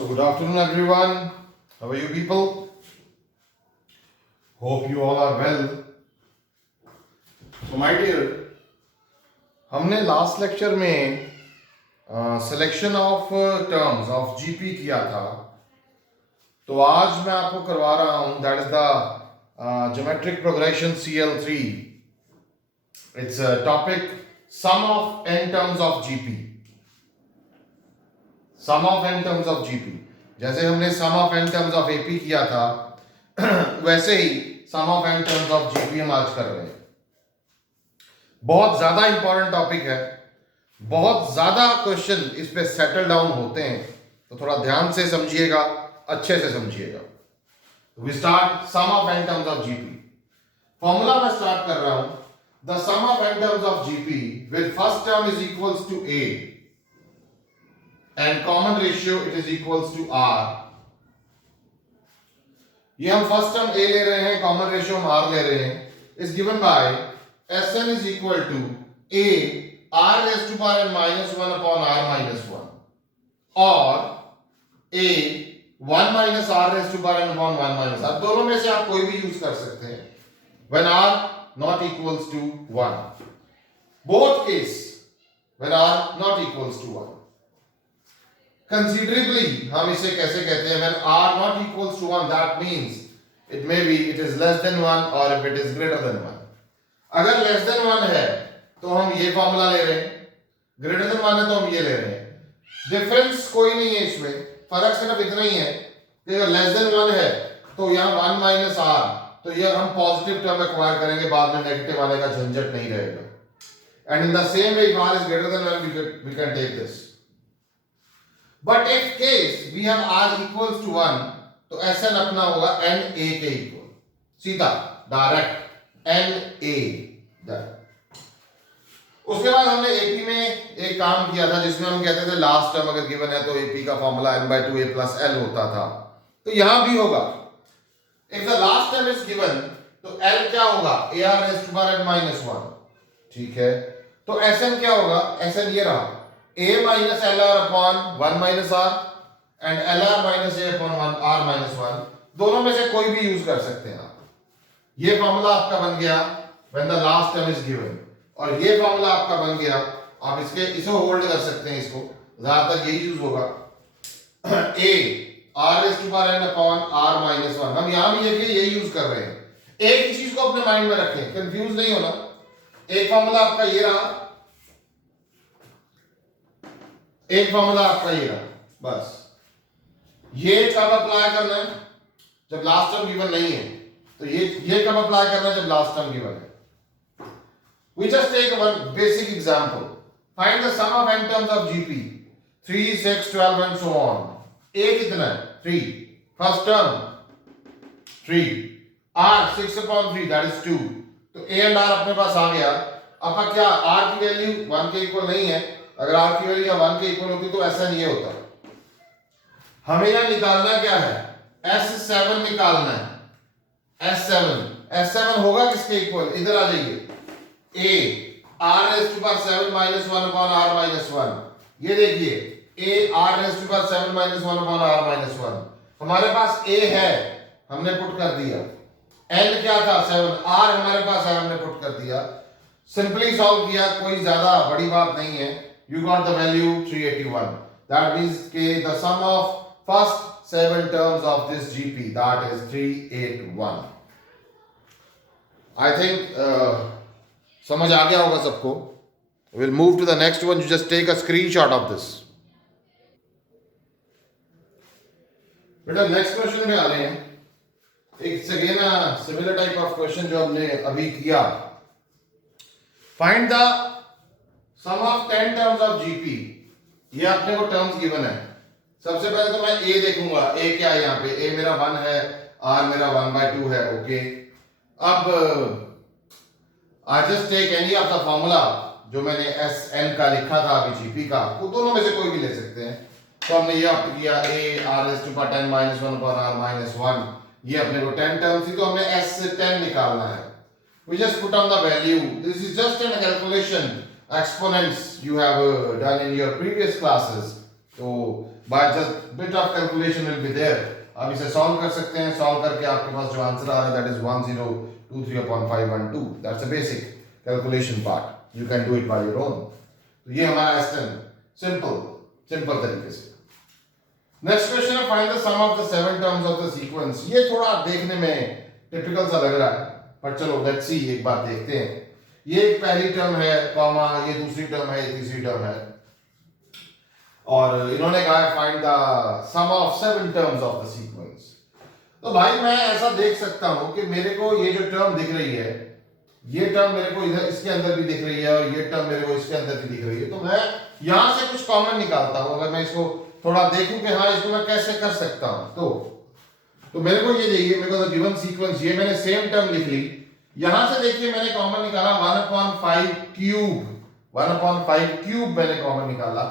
So, good afternoon, everyone. How are you, people? Hope you all are well. So, my dear, हमने last lecture में selection of terms of GP किया था. तो आज मैं आपको करवा रहा हूं that is the geometric progression CL3. It's topic sum of n terms of GP. Sum of n terms of GP, जैसे हमने sum of n terms of AP किया था वैसे ही sum of n terms of GP हम आज कर रहे हैं. बहुत ज्यादा इंपॉर्टेंट टॉपिक है, बहुत ज्यादा क्वेश्चन इस पे सेटल डाउन होते हैं, तो थोड़ा ध्यान से समझिएगा, अच्छे से समझिएगा. We start sum of n terms of GP. Formula मैं स्टार्ट कर रहा हूं. The sum of n terms of GP with first term is equals to a and common ratio it is equals to r. ये हम first term a ले रहे हैं, common ratio हम r ले रहे हैं. is given by Sn is equal to a r raised to power n minus 1 upon r minus 1 और a 1 minus r raised to power n upon 1 minus r. दोनों में से आप कोई भी यूज कर सकते हैं when r not equals to 1. both case when r not equals to 1. Considerably, हम इसे कैसे कहते हैं? When r not equals to 1, that means it may be it is less than 1 or if it is greater than 1. अगर less than 1 है तो हम ये फॉर्मूला ले रहे हैं, greater than 1 है तो हम ये ले रहे हैं. डिफरेंस कोई नहीं है इसमें, फर्क सिर्फ इतना ही है कि अगर less than 1 है तो यहाँ 1 minus r, तो ये हम पॉजिटिव टर्म एक्वायर करेंगे, बाद में नेगेटिव आने का झंझट नहीं रहेगा. And in the same way, if r is greater than 1, we can take this. But if case we have r equals to 1, तो Sn अपना होगा na के इक्वल, सीधा डायरेक्ट na. उसके बाद हमने एपी में एक काम किया था जिसमें हम कहते थे लास्ट टर्म अगर गिवन है तो एपी का formula n/2 a plus l होता था. तो यहां भी होगा. If the last term is given तो l क्या होगा? ar raised to power n minus 1. ठीक है, तो Sn क्या होगा? Sn ये रहा a minus lr upon 1 minus r and lr minus a upon 1 r minus 1. दोनों में से कोई भी यूज कर सकते हैं आप. ये फॉर्मूला आपका बन गया when the last term is given, और ये फॉर्मूला आपका बन गया. आप इसे होल्ड कर सकते हैं, इसको ज्यादातर यही यूज होगा. a r raised to power n upon r minus 1. हम यहां भी यही यूज कर रहे हैं. एक ही चीज को अपने माइंड में रखें, कंफ्यूज नहीं होना. एक फॉर्मूला आपका ये रहा, एक फॉर्मूला आपका ये रहा, बस. ये कब अप्लाई करना है? जब लास्ट टर्म गिवन नहीं है. तो ये कब अप्लाई करना है? जब लास्ट टर्म गिवन है. We just take one basic example. Find the sum of n terms of GP. 3, 6, 12 and so on. A कितना है? 3. First term 3. R 6 upon 3 that is 2. तो A and R अपने पास आ गया. अब क्या R की value 1 के इक्वल नहीं है? अगर r की वैल्यू 1 के इक्वल होती तो ऐसा नहीं होता. हमें यहां निकालना क्या है? S7 निकालना है. S7 होगा किसके इक्वल? इधर आ जाइए. a r raised to power 7 minus 1 upon r minus 1. ये देखिए a r raised to power 7 minus 1 upon r minus 1. हमारे पास a है, हमने पुट कर दिया. n क्या था? 7. r हमारे पास है, हमने पुट कर दिया. सिंपली सॉल्व किया, कोई ज्यादा बड़ी बात नहीं है. You got the value 381. That means the sum of first 7 terms of this GP, that is 381. I think समझ आ गया होगा सबको. We'll move to the next one. You just take a screenshot of this. बेटा next question में आ रहे हैं. एक again similar type of question जो हमने अभी किया. Find the sum of 10 terms of GP. ये अपने को टर्म्स गिवन है. सबसे पहले तो मैं a देखूंगा. a क्या है? यहाँ पे a मेरा 1 है, r मेरा 1/2 है. ओके, अब I just take any of the formula जो मैंने Sn का लिखा था अभी जीपी का, वो दोनों में से कोई भी ले सकते हैं. तो हमने ये ऑप्ट किया a r raised to power 10 minus 1 upon r minus 1. ये अपने को 10 टर्म्स थी, तो हमें s से 10 निकालना है. We just put on the value. This is just a calculation. Exponents you have done in your previous classes. तो by just bit of calculation will be there, आप इसे सॉल्व कर सकते हैं, सॉल्व करके आपके पास जो आंसर आ रहा है that is 1023/512, that's a basic calculation part, you can do it by your own. तो ये हमारा एस्टन सिंपल तरीके से। नेक्स्ट क्वेश्चन है find the sum of the 7 terms of the sequence. ये थोड़ा देखने में टिपिकल सा लग रहा है, पर चलो लेट्स सी, एक बार देखते हैं। ये एक पहली टर्म है कॉमा, ये दूसरी टर्म है, ये तीसरी टर्म है, और इन्होंने कहा है find the sum of 7 terms of the sequence. तो भाई मैं ऐसा देख सकता हूं कि मेरे को ये जो टर्म दिख रही है, ये टर्म मेरे को इधर इसके अंदर भी दिख रही है, और ये टर्म मेरे को इसके अंदर भी दिख रही है, तो मैं यहां से कुछ कॉमन निकालता हूं। अगर मैं इसको थोड़ा देखूं कि हाँ इसको मैं कैसे कर सकता हूं, तो मेरे को ये देखिए, मेरे को गिवन सीक्वेंस, ये मैंने सेम टर्म लिख ली, यहां से देखिए मैंने कॉमन निकाला 1/5 क्यूब मैंने कॉमन निकाला,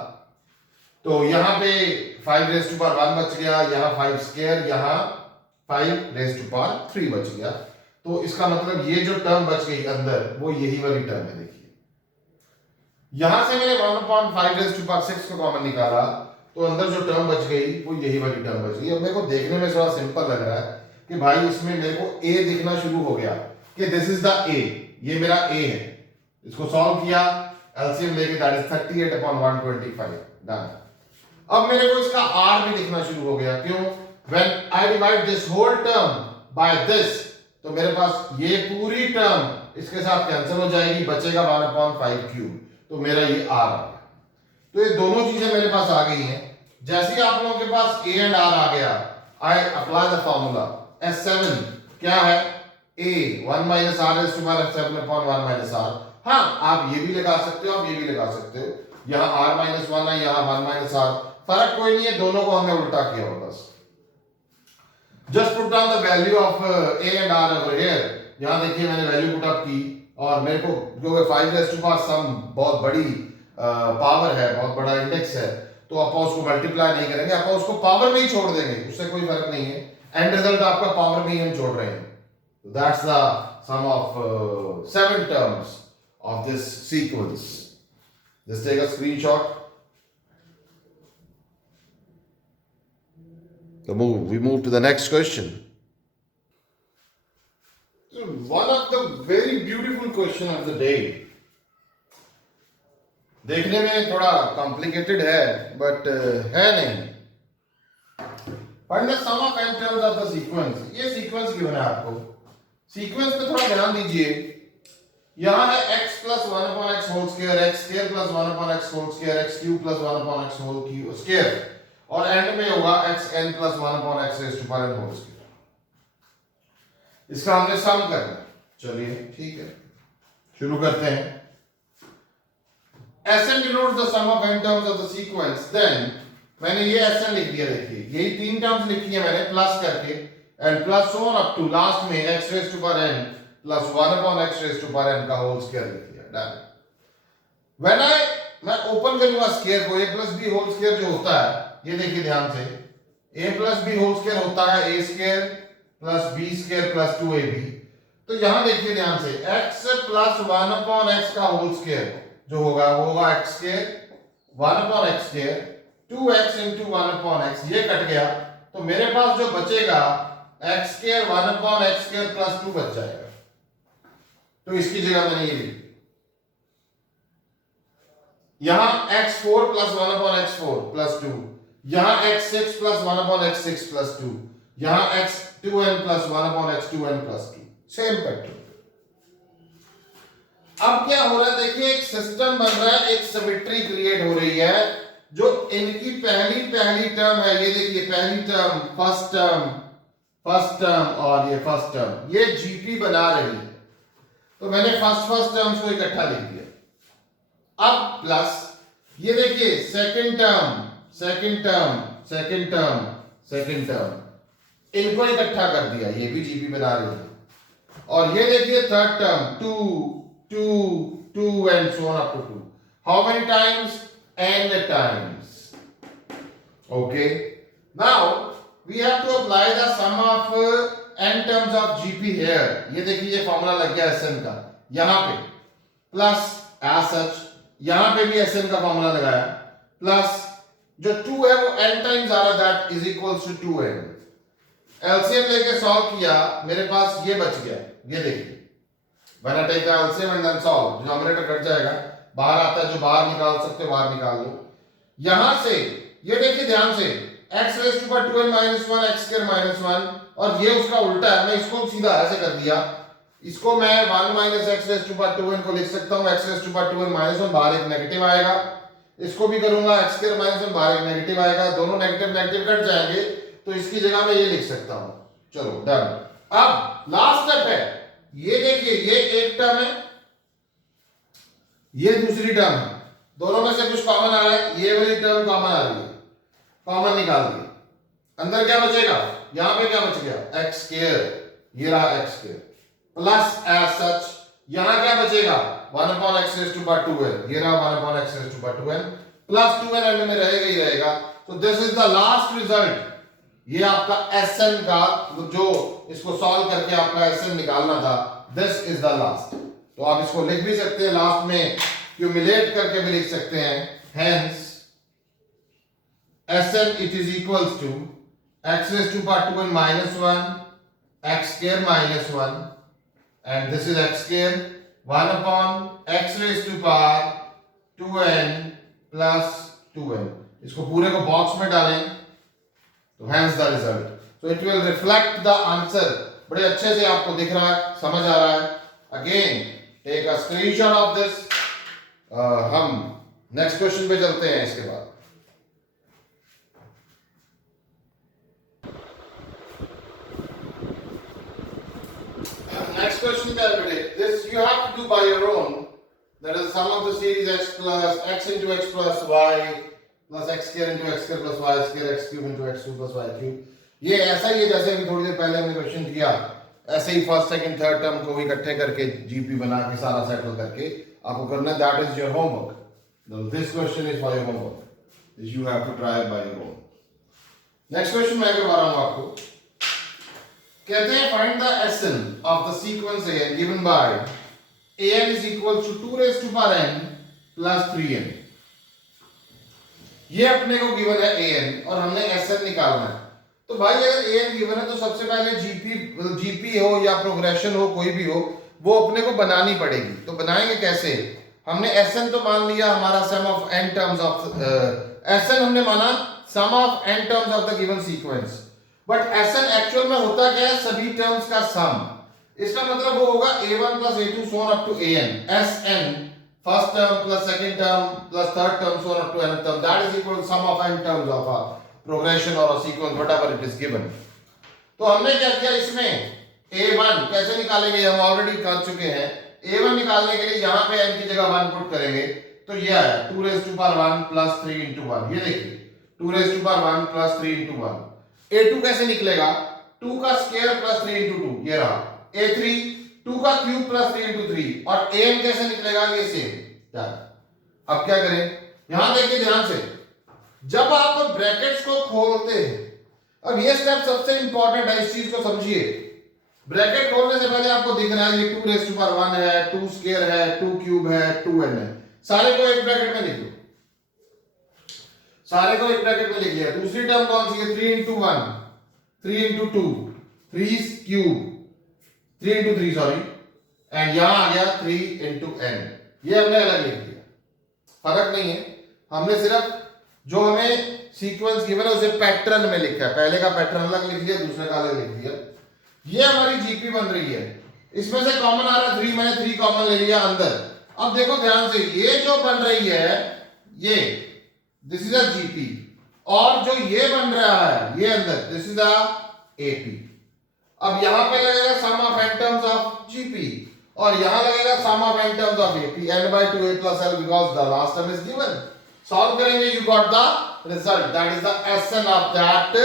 तो यहां पे 5⁻1 बच गया, यहां 5 स्क्वायर, यहां 5⁻3 बच गया। तो इसका मतलब ये जो टर्म बच गई अंदर वो यही वाली टर्म है। देखिए यहां से मैंने 1/5⁻6 को कॉमन निकाला, तो अंदर जो टर्म बच गई वो यही वाली टर्म बच गई। अब मेरे को देखने में थोड़ा सिंपल लग रहा है कि भाई इसमें मेरे को a दिखना शुरू हो गया कि दिस इज द a, ये मेरा a है। इसको सॉल्व किया, एलसीएम लेके दैट इज 38/125, डन। अब मेरे को इसका r भी दिखना शुरू हो गया, क्यों? When I divide this whole term by this, तो मेरे पास ये पूरी टर्म इसके साथ कैंसिल हो जाएगी, बचेगा 1/5 क्यूब, तो मेरा ये r आ गया। तो ये दोनों चीजें मेरे पास आ गई हैं। जैसे ही आप लोगों के पास a एंड r आ गया, I apply the formula S7 क्या है, a 1 - r⁻⁷ 7/1 - r। हाँ, आप ये भी लगा सकते हो, आप ये भी लगा सकते हो, यहाँ r-1 है, यहाँ 1 - r, फर्क कोई नहीं है, दोनों को हमने उल्टा किया होगा बस। Just put down the value of a and r over here. यहाँ देखिए मैंने वैल्यू पुट अप की, और मेरे को जो 5⁻⁷ सम बहुत बड़ी पावर है, बहुत बड़ा इंडेक्स है, तो आप उसको मल्टीप्लाई नहीं करेंगे, आप उसको पावर में ही छोड़ देंगे, उससे कोई फर्क नहीं है, एंड रिजल्ट आपका पावर में ही हम छोड़ रहे हैं। That's the sum of 7 terms of this sequence. Just take a screenshot. We move to the next question. One of the very beautiful question of the day. देखने में थोड़ा कॉम्प्लिकेटेड है, बट है नहीं। Find the sum of n terms of the sequence. ये sequence given है आपको, sequence पे थोड़ा ध्यान दीजिए। यहाँ है x + 1/x whole square, x square + 1/x whole square, x cube + 1/x whole square, और एंड में होगा xn + 1/x⁻n होल स्क्वायर। इसका हमने सम करना। चलिए ठीक है, शुरू करते हैं। Sn denotes the sum of n terms of the sequence, then मैंने ये Sn लिख दिया, देखिए यही 3 टर्म्स लिखी है मैंने प्लस करके, and plus on up to last में x⁻n + 1/x⁻n का होल स्क्वायर लिख दिया, डन। व्हेन मैं ओपन करूंगा स्क्वायर को, a + b होल स्क्वायर जो होता है, ये देखिए ध्यान से, a + b होल स्क्वायर होता है a² + b² + 2ab। तो यहां देखिए ध्यान से, x + 1/x का होल स्क्वायर जो होगा वो होगा x², 1/x², 2x × 1/x, ये कट गया, तो मेरे पास जो बचेगा x², 1/x² + 2 बच जाएगा। तो इसकी जगह मैंने ये लिख, यहां x4 + 1/x4 + 2, यहां x6 + 1/x6 + 2, यहां x2n + 1/x2n + 2, सेम पैटर्न। अब क्या हो रहा है, देखिए एक सिस्टम बन रहा है, एक सिमेट्री क्रिएट हो रही है, जो इनकी पहली टर्म है, ये देखिए पहली टर्म, फर्स्ट टर्म और ये फर्स्ट टर्म, ये जीपी बना रही है। तो मैंने फर्स्ट टर्म्स को इकट्ठा लिख दिया। अब प्लस ये देखिए सेकंड टर्म, इनको इकट्ठा कर दिया, ये भी जीपी बना रही है। और ये देखिए third term, 2 and so on up to 2. How many times? N times. Okay. Now we have to apply the sum of n terms of GP here. ये देखिए ये फॉर्मूला लग गया Sn का, यहां पे प्लस as such, यहां पे भी Sn का फॉर्मूला लगाया, प्लस जो 2 है वो n टाइम्स आ रहा, that is equals to 2n। LCM लेके सॉल्व किया, मेरे पास ये बच गया, ये देखिए, when I take the LCM and then solve, denominator cut जाएगा, बाहर आता है, जो बाहर निकाल सकते हो बाहर निकाल लो। यहां से ये देखिए ध्यान से, x raise to power 2n - 1 x square - 1, और ये उसका उल्टा है, मैं इसको सीधा ऐसे कर दिया, इसको मैं 1 - x raise to power 2n को लिख सकता हूं, x raise to power 2n - 1, बाहर एक नेगेटिव आएगा, इसको भी करूंगा x स्क्वायर - 1, बाहर एक नेगेटिव आएगा, दोनों नेगेटिव नेगेटिव कट जाएंगे, तो इसकी जगह मैं ये लिख सकता हूं। चलो डन। अब लास्ट स्टेप है, ये देखिए, ये एक टर्म है, ये दूसरी टर्म है, दोनों में से कुछ कॉमन आ रहा है, ये वाली टर्म कॉमन आ रही है, कॉमन निकाल दिए, अंदर क्या बचेगा, यहां पे क्या बच गया, x स्क्वायर, ये रहा x square, plus as such यहां क्या बचेगा, 1/x raise to power 2n, ये रहा 1/x raise to power 2n, plus 2n end में रहेगा ही रहेगा। तो this is the last result, ये आपका Sn का, जो इसको सॉल्व करके आपका Sn निकालना था, दिस इज द लास्ट। तो आप इसको लिख भी सकते हैं, लास्ट में क्यूमुलेट करके भी लिख सकते हैं, hence Sn it is equals to x raised to power 2n minus 1 x square minus 1, and this is x square 1 upon x raised to power 2n plus 2n। इसको पूरे को बॉक्स में डालें, तो hence the result, so it will reflect the answer, बड़े अच्छे से आपको दिख रहा है, समझ आ रहा है। Again take a screenshot of this. हम नेक्स्ट क्वेश्चन पे चलते हैं इसके बाद। Next question पे बेटे, this you have to do by your own, that is sum of the series x plus x into x plus y plus x square into x square plus y square x cube into x cube plus y cube। ये ऐसा ही है जैसे कि थोड़ी देर पहले हमने question किया, ऐसे ही फर्स्ट सेकंड थर्ड टर्म को इकट्ठे करके जीपी बना के सारा सेटल करके आपको करना, that is your homework. This question is for your homework, this you have to try by your own. Next question मैं करवा रहा हूं आपको, कहते हैं find the Sn of the sequence an given by an is equal to 2 raised to power n plus 3n। ये अपने को गिवन है an और हमने Sn निकालना है। तो भाई अगर an गिवन है तो सबसे पहले जीपी हो या प्रोग्रेशन हो, कोई भी हो, वो अपने को बनानी पड़ेगी। तो बनाएंगे कैसे, हमने Sn तो मान लिया हमारा sum of n terms of Sn हमने माना sum of n terms of the given sequence, but Sn actual में होता क्या है, सभी टर्म्स का सम। इसका मतलब वो होगा a1 plus a2 so on up to an, Sn first term plus second term plus third term so on up to nth term, that is equal to sum of n terms of a progression or a sequence whatever it is given। तो हमने क्या किया, इसमें a1 कैसे निकालेंगे, हम already कर चुके हैं। a1 निकालने के लिए यहाँ पे n की जगह 1 पुट करेंगे, तो ये आया 2 raised to power 1 plus 3 into 1। ये देखिए 2 raised to power 1 plus 3 into 1। a2 कैसे निकलेगा, 2 का स्क्वायर प्लस 3 into 2, ये रहा a3 2 का क्यूब प्लस 3 into 3, और an कैसे निकलेगा, ये सेम। अब क्या करें, यहां देखिए ध्यान से, जब आप ब्रैकेट्स को खोलते हैं, अब ये स्टेप सबसे इंपॉर्टेंट है, इस चीज को समझिए। ब्रैकेट खोलने से पहले आपको दिख रहा है ये 2 raised to power 1 है, 2 स्क्वायर है, 2 क्यूब है, 2n है, सारे को एक ब्रैकेट में लिख लो, सारे को एक ब्रैकेट में लिख लिया। दूसरी टर्म कौन सी है, 3 into 1 3 into 2 3 cube 3 into 3 sorry, and यहां आ गया 3 into n, ये हमने अलग लिख दिया, फर्क नहीं है, हमने सिर्फ जो हमें सीक्वेंस गिवन है उसे पैटर्न में लिखा है, पहले का पैटर्न अलग लिख दिया, दूसरे का अलग लिख दिया। ये हमारी जीपी बन रही है, इसमें से कॉमन आ रहा है 3, मैंने 3 कॉमन ले लिया अंदर। अब देखो ध्यान से, ये जो बन रही है ये दिस इज अ जीपी, और जो ये बन रहा है ये अंदर दिस इज अ एपी। अब यहां पे लगेगा sum of n terms of GP, और यहां लगेगा sum of n terms of AP, n/2a plus l because the last term is given. Solve करेंगे, you got the result, that is the Sn of that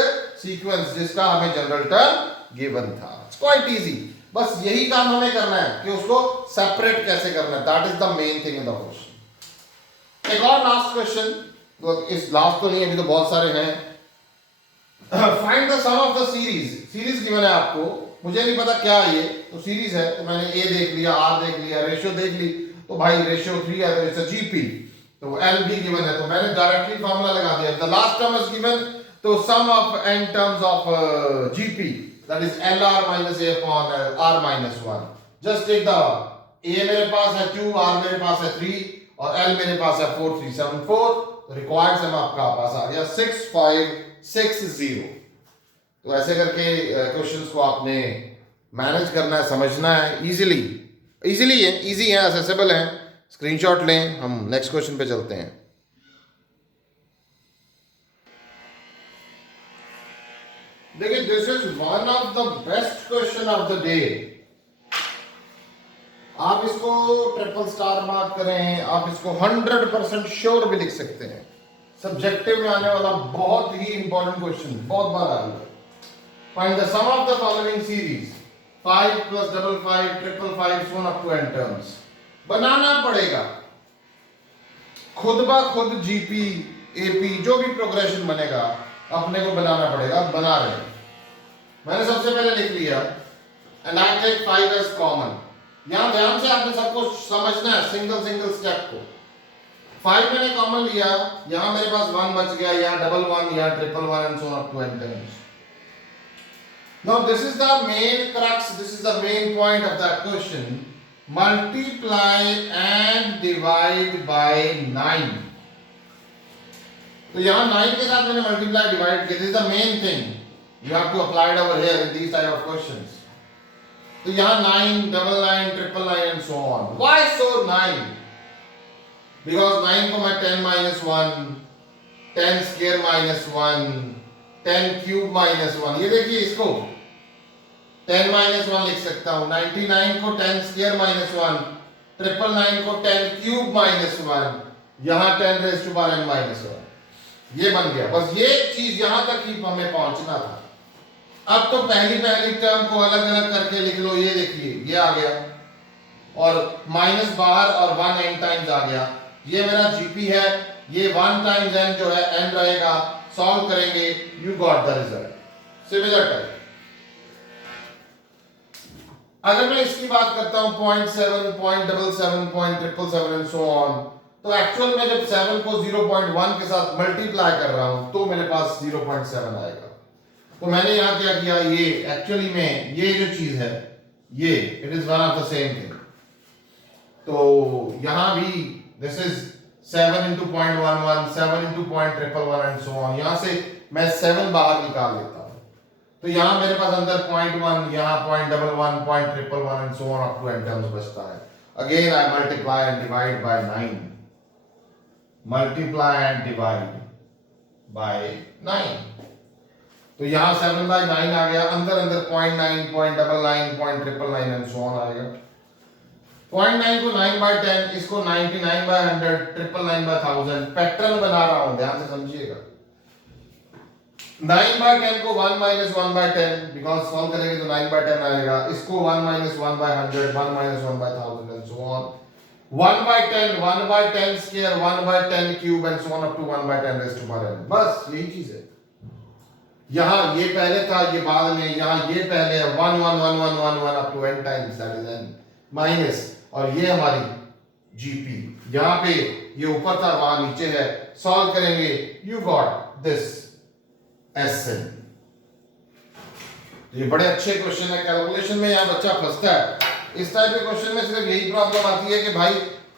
sequence जिसका हमें general term given था। It's quite easy, बस यही काम हमें करना है कि उसको सेपरेट कैसे करना है, that is the main thing in the question. एक और लास्ट क्वेश्चन, तो इस लास्ट तो नहीं, अभी तो बहुत सारे हैं। Find the sum of the series given है आपको, मुझे नहीं पता क्या ये, तो सीरीज है तो मैंने ए देख लिया, आर देख लिया, रेशियो देख ली, तो भाई रेशियो 3 है तो इट्स अ जीपी। तो एल भी गिवन है, तो मैंने डायरेक्टली फॉर्मूला लगा दिया. The last term is given, तो sum of N terms of GP that is L R minus A upon R minus 1. Just take the A मेरे पास है 2, आर मेरे पास है 3 और एल मेरे पास है 4374. तो रिक्वायर्ड सम आपका पास आ गया 6560. तो ऐसे करके क्वेश्चंस को आपने मैनेज करना है, समझना है. इजीली है, इजी है, असेसेबल है. स्क्रीनशॉट लें, हम नेक्स्ट क्वेश्चन पे चलते हैं. देखिए, this is one of the best question of the day. आप इसको ट्रिपल स्टार मार्क करें, आप इसको 100% श्योर भी लिख सकते हैं. सब्जेक्टिव में आने वाला बहुत ही इंपॉर्टेंट क्वेश्चन, बहुत बार आया. Find the sum of the following series 5 + 55 555 so on up to n terms. बनाना पड़ेगा खुद ब खुद. जीपी एपी जो भी प्रोग्रेशन बनेगा अपने को बनाना पड़ेगा. बना रहे हैं. मैंने सबसे पहले लिख लिया and I take 5 as common. यहां ध्यान से आपने सबको समझना है, सिंगल स्टेप को. 5 मैंने कॉमन लिया, यहां मेरे पास 1 बच गया, यहां डबल 1, यहां triple 1 and so on up to n terms. Now this is the main crux, this is the main point of that question. Multiply and divide by 9. तो यहाँ 9 के साथ मैंने multiply divide किया. This is the main thing. You have to apply it over here in these type of questions. तो यहाँ 9, 99, 999 and so on. Why so 9? Because 9 को मैं 10 - 1, 10 square - 1, 10 cube - 1. ये देखिए इसको 10 - 1 लिख सकता हूं. 99 को 10 square - 1, 999 को 10 cube - 1, यहां 10 raised to power n - 1. ये बन गया. बस ये चीज यहां तक ही हमें पहुंचना था. अब तो पहली टर्म को अलग अलग करके लिख लो. ये देखिए ये आ गया और माइनस बाहर और 1 n टाइम्स आ गया. ये मेरा जीपी है. ये 1 टाइम्स n जो है n रहेगा. सॉल्व करेंगे, you got the result. Similar type. अगर मैं इसकी बात करता हूं 0.7, 0.77, 0.777 एंड सो ऑन, तो एक्चुअल में जब 7 को 0.1 के साथ मल्टीप्लाई कर रहा हूं तो मेरे पास 0.7 आएगा. तो मैंने यहां क्या किया, ये एक्चुअली में ये जो चीज है ये it is one of the same thing. तो यहां भी this is 7 into 0.11, 7 into 0.111 and so on. यहां से मैं 7 बाहर निकाल लेता हूं. तो यहां मेरे पास अंदर 0.1, यहां 0.11, 0.111 and so on up to n terms बचता है. Again I multiply and divide by 9. Multiply and divide by 9. तो यहां 7/9 आ गया. अंदर 0.9, 0.99, 0.999 एंड सो ऑन आएगा. 0.9 को 9/10, इसको 99/100, 999/1000. पैटर्न बना रहा हूं, ध्यान से समझिएगा. 9/10 को 1 - 1/10, बिकॉज सॉल्व करेंगे तो 9/10 आएगा. इसको 1 - 1/100, 1 - 1/1000 and so on. 1/10, 1/10 square, 1/10 cube and so on up to 1/10 raised to power n. बस यही चीज है. यहां ये पहले था, ये बाद में. यहां ये पहले है 1 1 1 1 1 1 up to n times that is n minus. और ये हमारी जीपी. यहां पे ये ऊपर था, वहां नीचे है. सॉल्व करेंगे, यू गॉट दिस एसएन. ये बड़े अच्छे क्वेश्चन है. कैलकुलेशन में यहां बच्चा फंसता है. इस टाइप के क्वेश्चन में सिर्फ यही प्रॉब्लम आती है कि भाई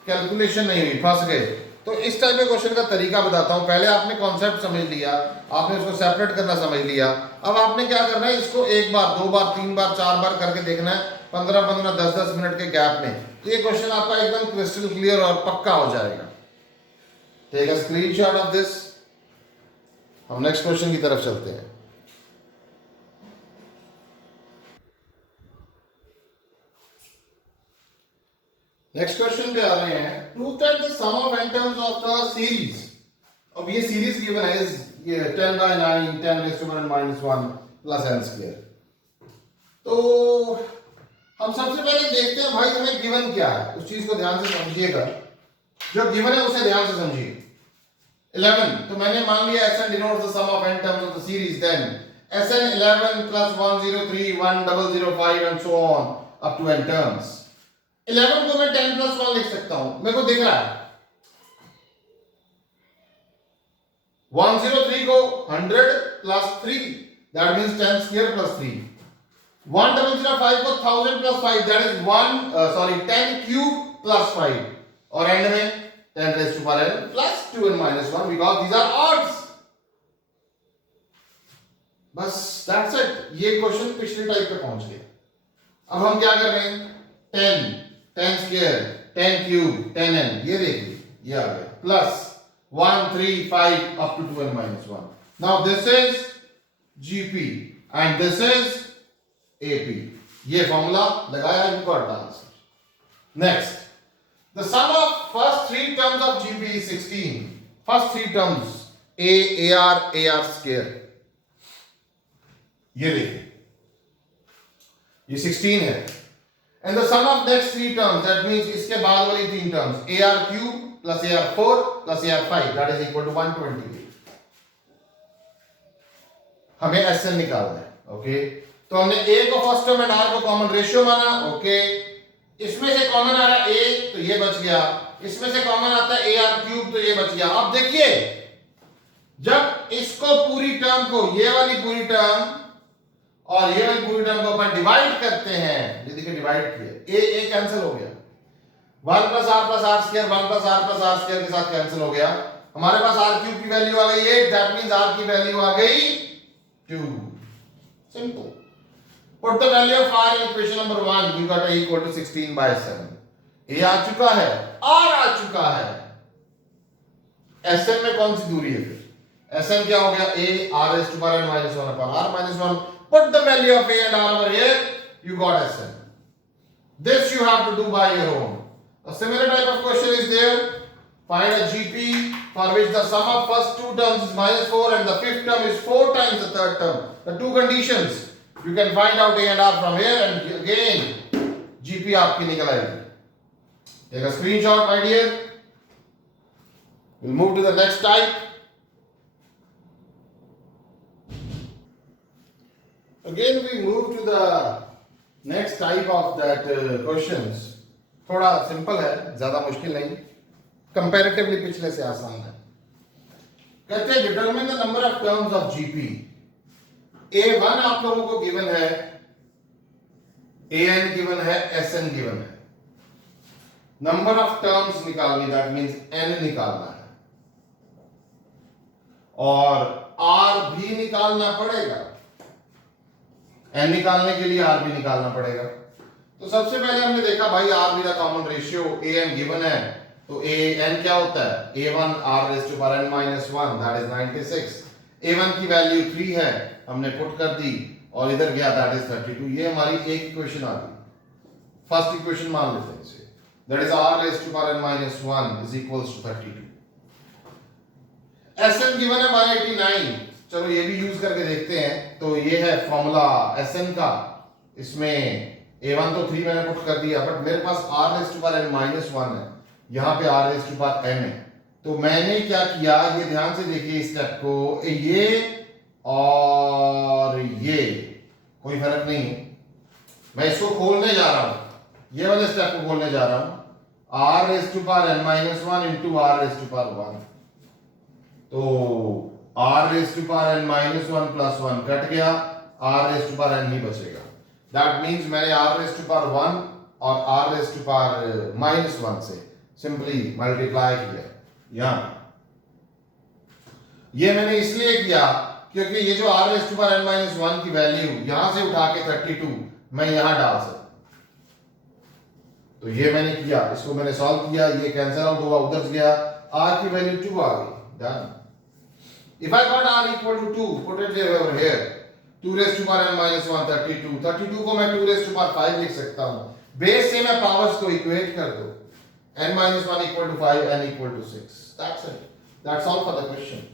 कैलकुलेशन नहीं हुई, फंस गए. तो इस टाइप के क्वेश्चन का तरीका बताता हूं. पहले आपने कॉन्सेप्ट समझ लिया, आपने उसको सेपरेट करना समझ लिया. अब आपने क्या करना है, इसको 1 बार 2 बार 3 बार 4 बार करके देखना है 15-15 10-10 मिनट के गैप में. तो ये क्वेश्चन आपका एकदम क्रिस्टल क्लियर और पक्का हो जाएगा. Take a screenshot of this. हम नेक्स्ट क्वेश्चन की तरफ चलते हैं. नेक्स्ट क्वेश्चन पे आ रहे हैं. Prove that the sum of n terms of the series. अब ये सीरीज गिवन है ये 10/9, 10 raised to power -1 plus n square. तो हम सबसे पहले देखते हैं भाई हमें गिवन क्या है. उस चीज को ध्यान से समझिएगा. जो गिवन है उसे ध्यान से समझिए. 11. तो मैंने मान लिया Sn denotes the sum of n terms of the series. Then Sn 11 plus 103, 1005 and so on up to n terms. 11 को मैं 10 plus 1 लिख सकता हूं. मेरे को दिख रहा है. 103 को 100 plus 3 that means 10 square plus 3, 1005 को 1000 plus 5 that is 10 cube plus 5 और एंड में 10 raised to power n plus 2 and minus 1 because these are odds. बस that's it. ये क्वेश्चन पिछले टाइप पे पहुंच गया. अब हम क्या कर रहे हैं? 10 स्क्वायर 10 क्यूब 10n ये देखिए ये आ गया plus 1 3 5 up to 2 and minus 1. Now this is GP and this is AP. ये फॉर्मूला लगाया, you got the answer. Next, the sum of first three terms of GP is 16. First three terms A, AR, AR square. ये देखिए ये 16 है. And the sum of next three terms, that means इसके बाद वाली तीन terms AR cube plus AR 4 plus AR 5 that is equal to 128. हमें SN निकालना है. ओके तो हमने A को फर्स्ट टर्म एंड R को कॉमन रेशियो माना. ओके इसमें से कॉमन आ रहा है A तो ये बच गया, इसमें से कॉमन आता है AR क्यूब तो ये बच गया. अब देखिए जब इसको पूरी टर्म को ये वाली पूरी टर्म और ये वाली पूरी टर्म को अपन डिवाइड करते हैं, ये देखिए डिवाइड किया, A कैंसिल हो गया, 1 plus r square 1 plus r square के साथ कैंसिल हो गया. हमारे पास आर क्यूब की वैल्यू आ गई 8 दैट मींस आर की वैल्यू आ गई 2. Simple. Put the value of r in equation number 1. You got a equal to 16 by 7. A आ चुका है, r आ चुका है. Sn में कौन सी दूरी है फिर? Sn क्या हो गया? A r raised to power n minus 1 upon r minus 1. Put the value of A and r over here. You got Sn. This you have to do by your own. A similar type of question is there. Find a GP for which the sum of first two terms is minus 4 and the fifth term is 4 times the third term. The two conditions. You can find out A and R from here and again GP आपकी निकल आएगी. Take a screenshot my dear. We'll move to the next type. Again we move to the next type of that questions. थोड़ा simple है, ज्यादा मुश्किल नहीं, comparatively पिछले से आसान है. कहते हैं determine the number of terms of GP. A1 आप लोगों को गिवन है, AN गिवन है, SN गिवन है. नंबर ऑफ टर्म्स निकालनी दैट मींस N निकालना है और R भी निकालना पड़ेगा. N निकालने के लिए R भी निकालना पड़ेगा. तो सबसे पहले हमने देखा भाई R भी the common ratio AN given है तो AN क्या होता है? A1 R raised to power n minus 1 that is 96. A1 की वैल्यू 3 है, हमने पुट कर दी और इधर गया दैट इज 32. ये हमारी एक इक्वेशन आ गई. फर्स्ट इक्वेशन मान लेते हैं इसे, that is r raised to power n minus 1 is equals to 32. Sn गिवन है 189. चलो ये भी यूज करके देखते हैं. तो ये है फॉर्मूला Sn का. इसमें A1 तो 3 मैंने पुट कर दिया बट मेरे पास r raised to power n minus 1 है, यहाँ पे r raised to power n है. तो मैंने क्या किया, ये ध्यान से देखिए इस स्टेप को, ये और ये कोई फर्क नहीं है. मैं इसको खोलने जा रहा हूं, ये वाले स्टेप को खोलने जा रहा हूं. r raised to power n minus 1 into r raised to power 1. तो r raised to power n minus 1 plus 1 cut गया, r raised to power n ही बचेगा. दैट मींस मैंने r raised to power 1 और r raised to power minus 1 से simply multiply किया. यहां ये मैंने इसलिए किया क्योंकि ये जो r raised to power n minus 1 की वैल्यू यहां से उठा के 32 मैं यहां डाल सकता. तो ये मैंने किया, इसको मैंने सॉल्व किया, ये कैंसिल आउट हुआ, उधर गया, r की वैल्यू 2 आ गई. Done. If I got r equal to 2, put it over here. 2 raised to power n minus 1 32. 32 को मैं 2 raised to power 5 लिख सकता हूं. बेस से मैं पावर्स को इक्वेट कर दो. n minus 1 equal to 5, n equal to 6. That's it. That's all for the question.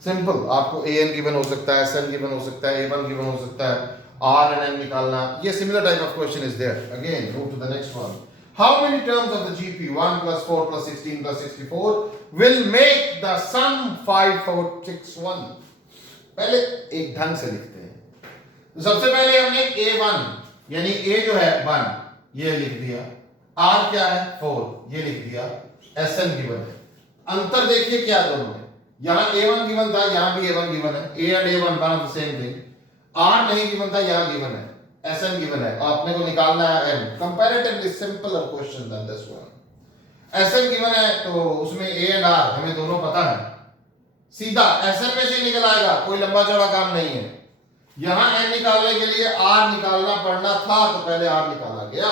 Simple. आपको an given हो सकता है, sn given हो सकता है, a1 given हो सकता है, r and n निकालना. ये similar type of question is there. Again, move to the next one. How many terms of the GP 1 plus 4 plus 16 plus 64 will make the sum 5461? पहले एक ढंग से लिखते हैं. तो सबसे पहले हमने a1 यानी a जो है 1 ये लिख दिया, r क्या है 4 ये लिख दिया, sn गिवन है. अंतर देखिए क्या दोनों में, यहाँ A1 गिवन था, यहाँ भी A1 गिवन है, A and A1 one of the same thing. R नहीं गिवन था, यहाँ गिवन है, Sn गिवन है, आपने को निकालना है n। Comparatively simpler question than this one. Sn गिवन है तो उसमें A एंड R हमें दोनों पता है, सीधा Sn में से निकल आएगा, कोई लंबा चौड़ा काम नहीं है। यहां n निकालने के लिए R निकालना पड़ना था तो पहले R निकाला गया,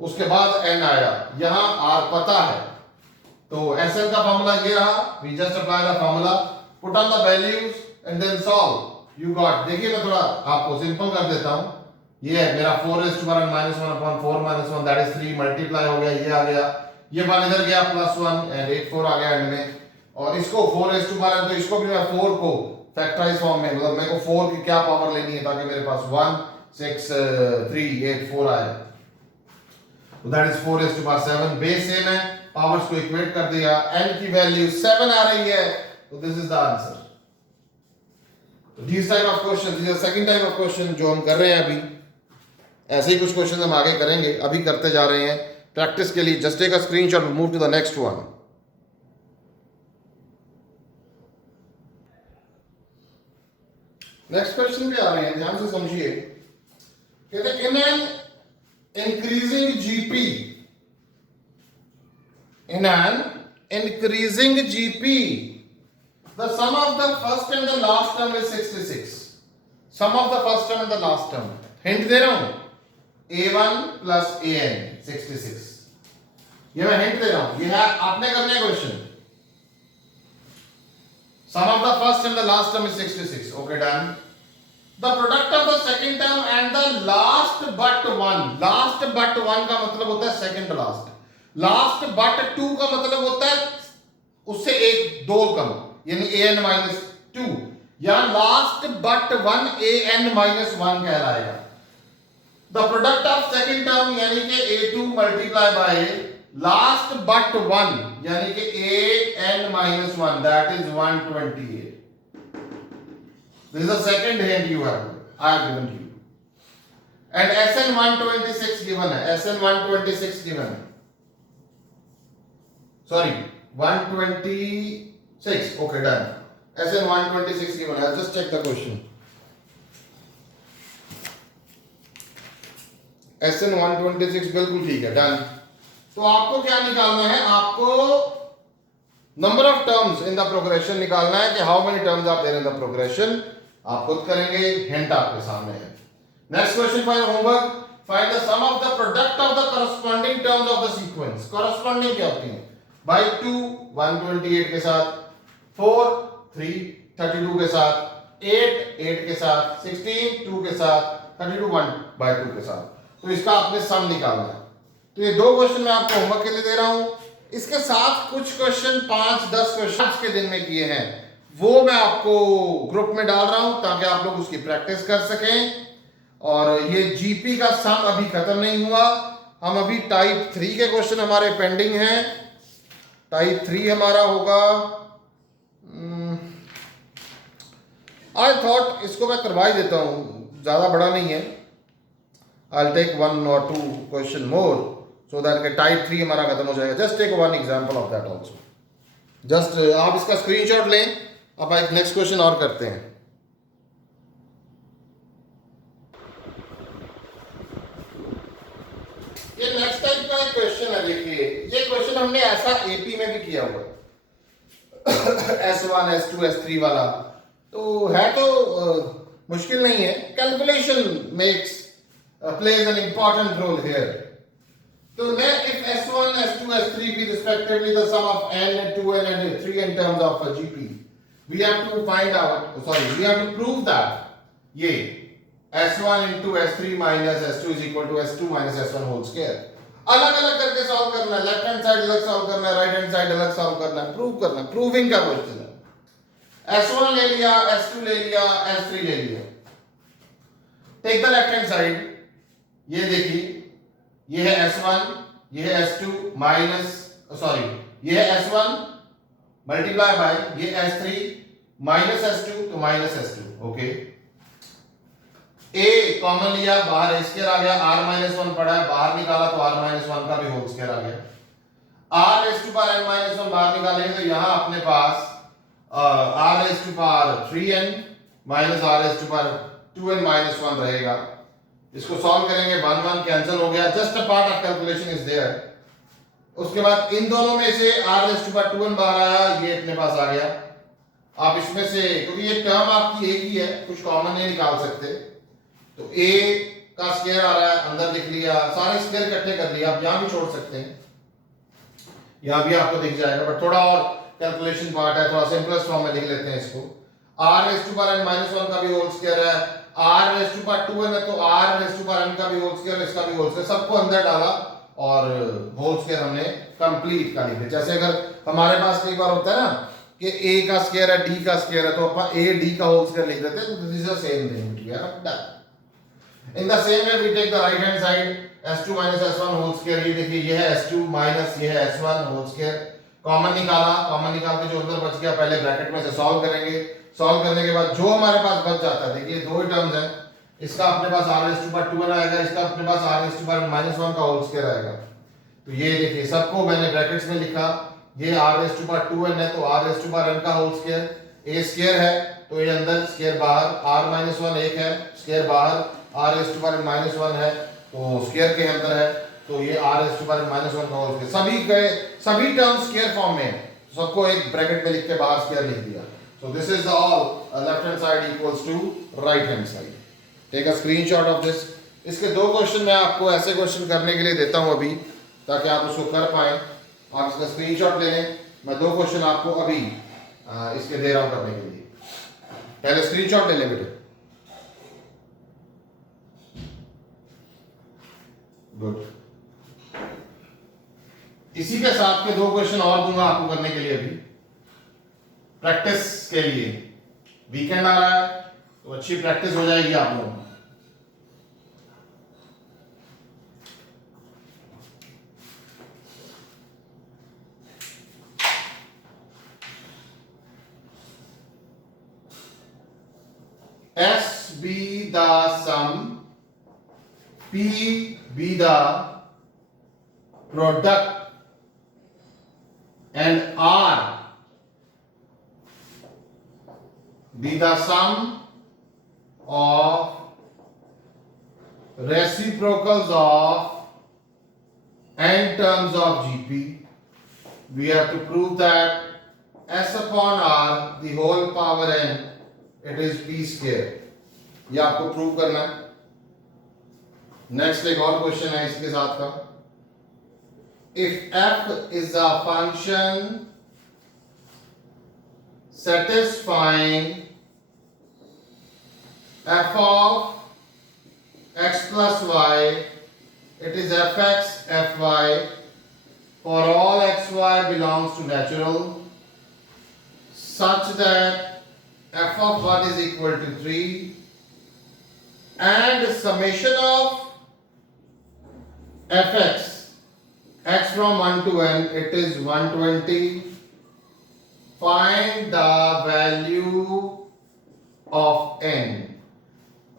उसके बाद n आया, यहां R पता है तो Sn का फॉर्मूला ये रहा, we just apply the formula, put on the values and then solve, you got. देखिए मैं थोड़ा आपको सिंपल कर देता हूं, ये है मेरा 4 raised to 1 minus 1 upon 4 minus 1 that is 3 multiply हो गया, ये आ गया, ये 1 इधर गया प्लस 1 एंड 8 4 आ गया एंड में, और इसको 4 raised to 1 है तो इसको भी मैं 4 को फैक्टराइज फॉर्म में, मतलब मेरे को 4 की क्या पावर लेनी है ताकि मेरे पास 1 6 3 8 4 आए, तो that is 4 raised to power 7। Base same है, पावर्स को इक्वेट कर दिया, n की वैल्यू 7 आ रही है, तो दिस इज द आंसर। तो this type of question, this is second type of question जो हम कर रहे हैं अभी। ऐसे ही कुछ क्वेश्चन हम आगे करेंगे, अभी करते जा रहे हैं प्रैक्टिस के लिए। Just take a screenshot, move to the next one. Next question पे आ रहे हैं, ध्यान से समझिए। कहते हैं in an increasing GP, in an increasing GP the sum of the first and the last term is 66, sum of the first term and the last term, hint दे रहा हूं, A1 plus AN 66, ये मैं hint दे रहा हूं, ये है आपने करना है question. sum of the first and the last term is 66, okay done। the product of the second term and the last but one, last but one का मतलब होता है second to last, last but two का मतलब होता है उससे एक दो कम, यानी an minus 2, या last but one an minus 1 कहलाएगा। the product of second term यानी कि a2 multiply by last but one यानी कि an minus 1, that is 128। this is the second hint you have, I have given to you, and Sn 126 given है, Sn 126 given है, sorry 126, okay done। Sn 126 given है, just check the question। Sn 126 बिल्कुल ठीक है, done. तो आपको क्या निकालना है, आपको number of terms in the progression निकालना है कि how many terms are there in the progression, आप खुद करेंगे, हिंट आपके सामने है। Next question for homework, find the sum of the product of the corresponding terms of the sequence. Corresponding क्या होती है, बाय 2 128 के साथ, 4 3 32 के साथ, 8 8 के साथ, 16 2 के साथ, 32 1 by 2 के साथ, तो इसका आपने सम निकालना है। तो ये दो क्वेश्चन मैं आपको होमवर्क के लिए दे रहा हूं, इसके साथ कुछ क्वेश्चन 5-10 क्वेश्चन आज के दिन में किए हैं वो मैं आपको ग्रुप में डाल रहा हूं ताकि आप लोग उसकी प्रैक्टिस कर सकें। और ये जीपी का सम अभी खत्म नहीं हुआ, हम अभी टाइप 3 के क्वेश्चन हमारे पेंडिंग हैं। टाइप 3 हमारा होगा, आई थॉट इसको मैं करवा ही देता हूं, ज्यादा बड़ा नहीं है। I'll take 1 or 2 question more so that type 3 हमारा खत्म हो जाएगा। Just take one example of that also, just आप इसका स्क्रीनशॉट लें। अब एक नेक्स्ट क्वेश्चन और करते हैं। ये नेक्स्ट टाइप का एक क्वेश्चन है, देखिए ये क्वेश्चन हमने ऐसा एपी में भी किया हुआ है S1 S2 S3 वाला, तो है तो मुश्किल नहीं है। Calculation makes plays an important role here. So let if S1, S2, S3 be respectively the sum of n, 2n and 3n terms of a GP, we have to find out, we have to prove that ये S1 into S3 minus S2 is equal to S2 minus S1 whole square। अलग अलग करके solve करना है, left hand side अलग solve करना है, right hand side अलग सॉल्व करना है, प्रूव करना है, प्रूविंग का क्वेश्चन है। S1 ले लिया, S2 ले लिया, S3 ले लिया, take the left hand side, ये देखिए ये है S1, ये है S2 माइनस ये है S1 मल्टीप्लाई बाय ये S3 माइनस S2 तो minus S2, okay. A common लिया, बाहर स्क्वायर आ गया, R माइनस 1 पड़ा है, बाहर निकाला तो R माइनस 1 का भी होल स्क्वायर आ गया। R raise to power n minus 1 बाहर निकालेंगे तो यहां अपने पास r raised to power 3n minus r raised to power 2n minus 1 रहेगा। इसको सॉल्व करेंगे, 1 1 कैंसिल हो गया, just a part of calculation is there. उसके बाद इन दोनों में से r raised to power 2n बाहर आया, ये अपने पास आ गया। आप इसमें से, क्योंकि ये टर्म आपकी एक ही है, कुछ कॉमन नहीं निकाल सकते, तो a का स्क्वायर आ रहा है, अंदर लिख लिया, सारे स्क्वायर इकट्ठे कर लिया। आप यहां भी छोड़ सकते हैं, यहां भी आपको दिख जाएगा, बट थोड़ा और कैलकुलेशन पार्ट है, थोड़ा सिंपलेस्ट फॉर्म में लिख लेते हैं इसको। r raise to power n minus 1 का भी होल स्क्वायर है, r raise to power 2n है, तो r raise to power n का भी होल स्क्वायर, इसका भी होल स्क्वायर, सबको अंदर डाला और होल स्क्वायर हमने कंप्लीट कर लिया। जैसे अगर हमारे पास कई बार होता है ना कि a का स्क्वायर है, d का स्क्वायर है, तो अपन a d का होल स्क्वायर लिख देते हैं, तो this is the same thing, we are done. In the same way we take the right hand side, s2 minus s1 whole square, ये देखिए ये है s2 minus ये है s1 whole square, कॉमन निकाला, कॉमन निकाल के जो अंदर बच गया पहले ब्रैकेट में से सॉल्व करेंगे। सॉल्व करने के बाद जो हमारे पास बच जाता है, देखिए दो ही टर्म्स हैं, इसका अपने पास r raised to power 2n आएगा, इसका अपने पास r raised to power minus 1 का होल स्क्वायर आएगा। तो ये देखिए सबको मैंने ब्रैकेट्स में लिखा, ये r raised to power 2n है, तो r raised to power n का होल स्क्वायर, a स्क्वायर है तो ये अंदर, स्क्वायर बाहर, r minus 1 एक है, स्क्वायर बाहर, r raised to power minus 1 है तो स्क्वायर के अंदर है, तो ये r raised to power minus 1 का होल स्क्वायर, सभी टर्म्स स्क्वायर फॉर्म में, सबको एक ब्रैकेट में लिख के बाहर स्क्वायर लिख दिया। So this is the all left hand side equals to right hand side. Take a screenshot of this. इसके दो क्वेश्चन मैं आपको ऐसे क्वेश्चन करने के लिए देता हूं अभी, ताकि आप उसको कर पाएं। आप इसका स्क्रीनशॉट ले लें, मैं दो क्वेश्चन आपको अभी इसके दे रहा हूं करने के लिए। पहले स्क्रीनशॉट ले लें बेटे। गुड। इसी के साथ के दो क्वेश्चन और दूंगा आपको करने के लिए अभी, प्रैक्टिस के लिए। वीकेंड आ रहा है तो अच्छी प्रैक्टिस हो जाएगी आप लोगों को। S be the sum, P be the product, and R be the sum of reciprocals of n terms of GP. We have to prove that S upon R the whole power n, it is P square. ये आपको prove करना है। Next एक और question है इसके साथ का, if f is a function satisfying f of x plus y, it is fx fy for all xy belongs to natural, such that f of 1 is equal to 3 and summation of fx x from 1 to n, it is 120. Find the value of n.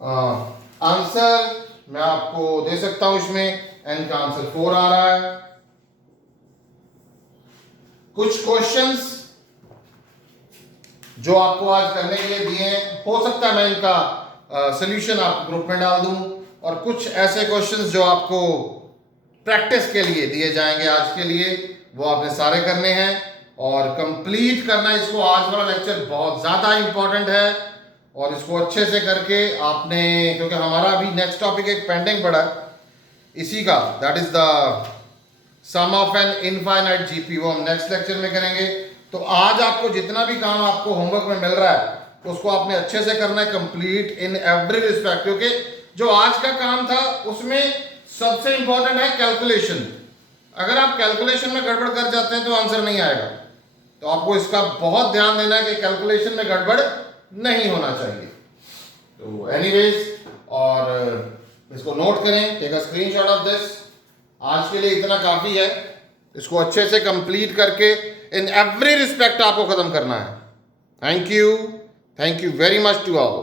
Answer मैं आपको दे सकता हूं इसमें, n का answer 4 आ रहा है। कुछ questions जो आपको आज करने के लिए दिए हैं, हो सकता है मैं इनका सॉल्यूशन आपको ग्रुप में डाल दूं, और कुछ ऐसे क्वेश्चंस जो आपको प्रैक्टिस के लिए दिए जाएंगे आज के लिए, वो आपने सारे करने हैं और कंप्लीट करना है इसको। आज वाला लेक्चर बहुत ज़्यादा इंपॉर्टेंट है और इसको अच्छे से करके आपने, क्योंकि हमारा अभी नेक्स्ट टॉपिक एक पेंडिंग पड़ा है इसी का, that is the sum of an infinite GP, वो हम नेक्स्ट लेक्चर में करेंगे। तो आज आपको जितना भी काम आपको होमवर्क में मिल रहा है उसको आपने अच्छे से करना है, कंप्लीट इन एवरी रिस्पेक्ट, क्योंकि जो आज का काम था उसमें सबसे इंपॉर्टेंट है कैलकुलेशन। अगर आप कैलकुलेशन में गड़बड़ कर जाते हैं तो आंसर नहीं आएगा, तो आपको इसका बहुत ध्यान देना है कि कैलकुलेशन में गड़बड़ नहीं होना चाहिए। तो एनीवेज, और इसको नोट करें, take a screenshot of this. आज के लिए इतना काफी है, इसको अच्छे से कंप्लीट करके इन एवरी रिस्पेक्ट आपको खत्म करना है। Thank you very much to all.